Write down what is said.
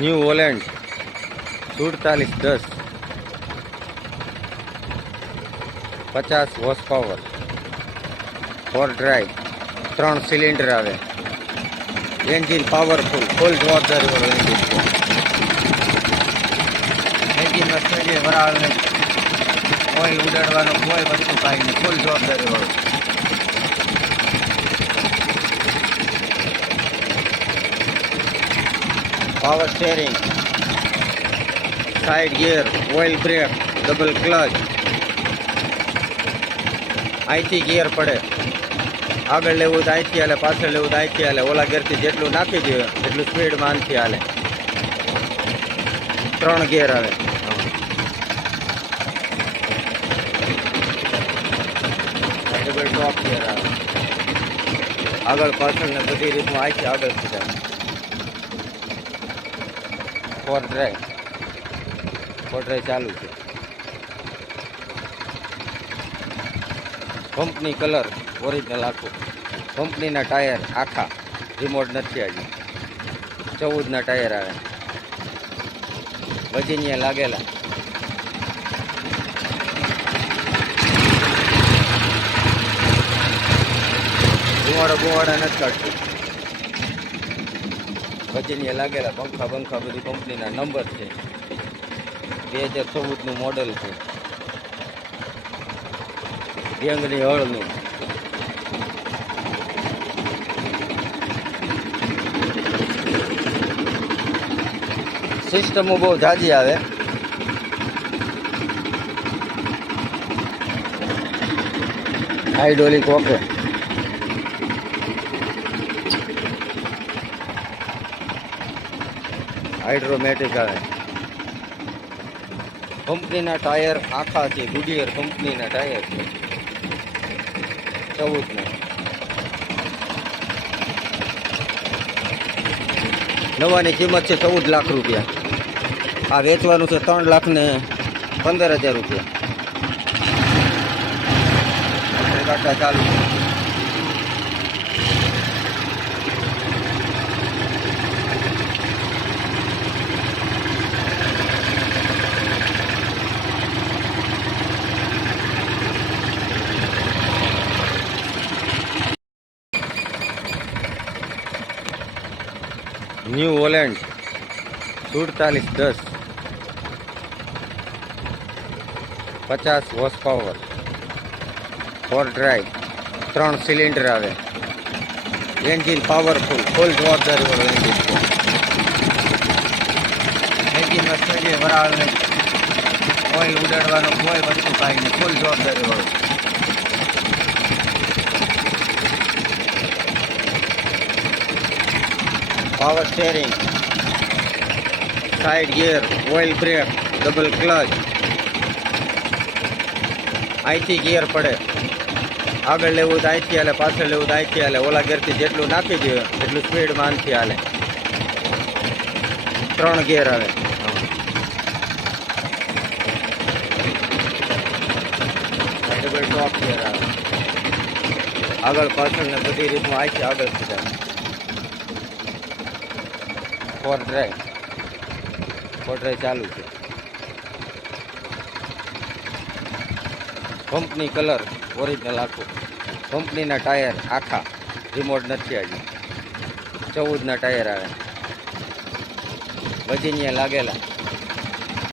New Holland 4710 50 horse power 4 drive 3 cylinder આવે. Engine powerful, ફૂલ જવાબદારી વાળું એન્જિન છે. એન્જિનમાં સ્ટેજે વરાળ નહીં, ઓઇલ ઉડાડવાનો કોઈ વસ્તુ કાંઈ નહીં, ફૂલ જવાબદારી વાળું. Power steering, side gear, oil break, double clutch. અહીંથી ગિયર પડે, આગળ લેવું તો અહીંથી હાલે, પાછળ લેવું તો અહીંથી હાલે. ઓલા ગિયરથી જેટલું નાખી દે એટલું સ્પીડમાં આનથી હાલે. 3 ગિયર આવે. ડબલ ટોપ ગિયર આવે. આગળ પાછળ ને બધી રીતનું અહીંથી આગળ સુધી. 4 ડ્રાઈવ ચાલુ છે. કંપની કલર ઓરિજિનલ આખું. કંપનીના ટાયર આખા, રિમોટ નથી હજી. 14ના ટાયર આવે. વજનિયા લાગેલા. ગુવાડા નથી કાઢતું. વજનિયા લાગેલા. પંખા બધું કંપનીના નંબર છે. 2014નું મોડલ છે. રેંગની હળનું. સિસ્ટમો બહુ જાજી આવે. Hydraulic okay. હાઇડ્રોમેટિક આવે. કંપનીના ટાયર આખા છે. ગુડિયર કંપનીના ટાયર છે. 14ના. નવાની કિંમત છે 14 લાખ રૂપિયા. આ વેચવાનું છે 3,15,000 રૂપિયા. કાકા ચાલુ. New Holland 4710 50 horse power 4 drive 3 cylinder આવે. એન્જિન પાવરફુલ, ફૂલ જવાબદારી વાળું એન્જિન છે. એન્જિનમાં સ્ટેજે વરાળ નહીં, ઓઇલ ઉડાડવાનો કોઈ વસ્તુ કાંઈ નહીં, ફૂલ જવાબદારી વાળું. Power steering, side gear, oil break, double clutch. અહીંથી ગિયર પડે, આગળ લેવું તો અહીંથી હાલે, પાછળ લેવું તો અહીંથી હાલે. ઓલા ગિયરથી જેટલું નાખી દે એટલું સ્પીડમાં આનથી હાલે. 3 ગિયર આવે. ડબલ ટોપ ગિયર આવે. આગળ પાછળ ને બધી રીતનું અહીંથી આગળ સુધી. 4 ડ્રાઈવ ચાલુ છે. કંપની કલર ઓરિજિનલ આખું. કંપનીના ટાયર આખા, રિમોટ નથી હજી. 14ના ટાયર આવે. વજનિયા લાગેલા.